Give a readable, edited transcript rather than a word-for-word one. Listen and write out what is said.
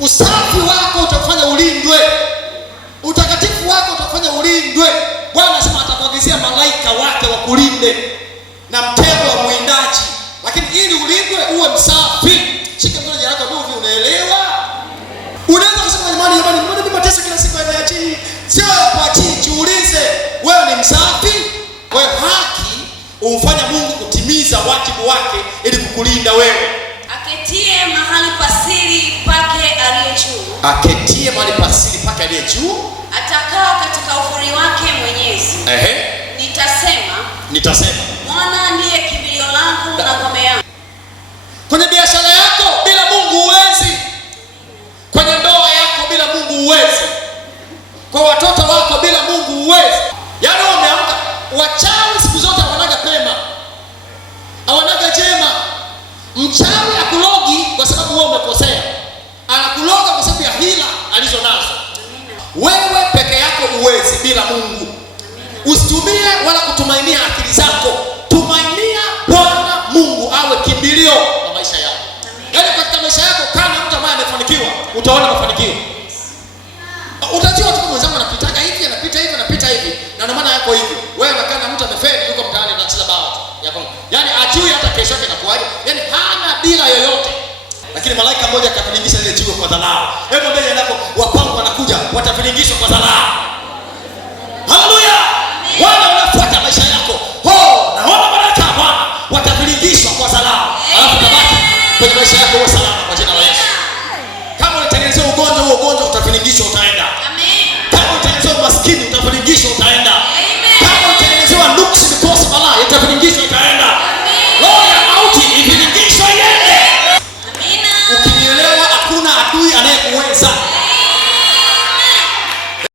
Usafi wako utakufanya ulindwe. Utakatifu wako utakufanya ulindwe. Bwana anasema atakuagizia malaika wake wakulinde na mtego wa mwindaji. Lakini ili ulindwe uwe msafi. Shika mkono jirani yako ndio unaelewa. Unaweza kusema jamani, mbona mimi mateso kila siku ya chini? Sio kwa chini, jiulize, wewe ni msafi? Wewe haki umfanya Mungu kutimiza wajibu wake ili kukulinda wewe. Aketie mahali pasiri pake aliye juu. Aketie mahali pasiri pake aliye juu. Atakao katika ufuri wake Mwenyezi. Nitasema Bwana ndiye kimbilio langu na ngome yangu. Kwenye biashara yako bila Mungu huwezi. Kwenye ndoa yako bila Mungu huwezi. Kwa watoto wako bila Mungu huwezi. Yaani umeamka, wachawi siku zote hawanaga pema, hawanaga jema. Mchawi akulogi kwa sababu wewe umekosea, anakuloga kwa sababu ya hila alizo nazo. Wewe peke yako huwezi bila Mungu. Usitumie wala kutumainia akili zako. Tumainia Bwana Mungu awe kimbilio la maisha yako. Yaani katika maisha yako kama mtu ambaye amefanikiwa, utaona mafanikio. Utajua tu mwenzangu anapita hivi, anapita hivi. Na ndio maana yako hivi. Wewe unakaa na mtu amefeli yuko mtaani anacheza bao yako. Yaani ajui hata kesho yake inakuaje. Yaani hana bila yoyote. Lakini malaika mmoja akavilingisha ile jiwe kwa dharau. Hebu mbele yako wapango wanakuja, watavilingishwa kwa dharau. Haleluya! Wale wanafuata maisha yako. Naona baraka Bwana, watavilingishwa kwa dharau. Alafu tabaki kwenye maisha yako wewe salama kwa jina la Yesu. Kama unatengenezea ugonjwa, huo ugonjwa utavilingishwa utaenda. Amen. Kama unatengenezea umaskini utavilingishwa utaenda.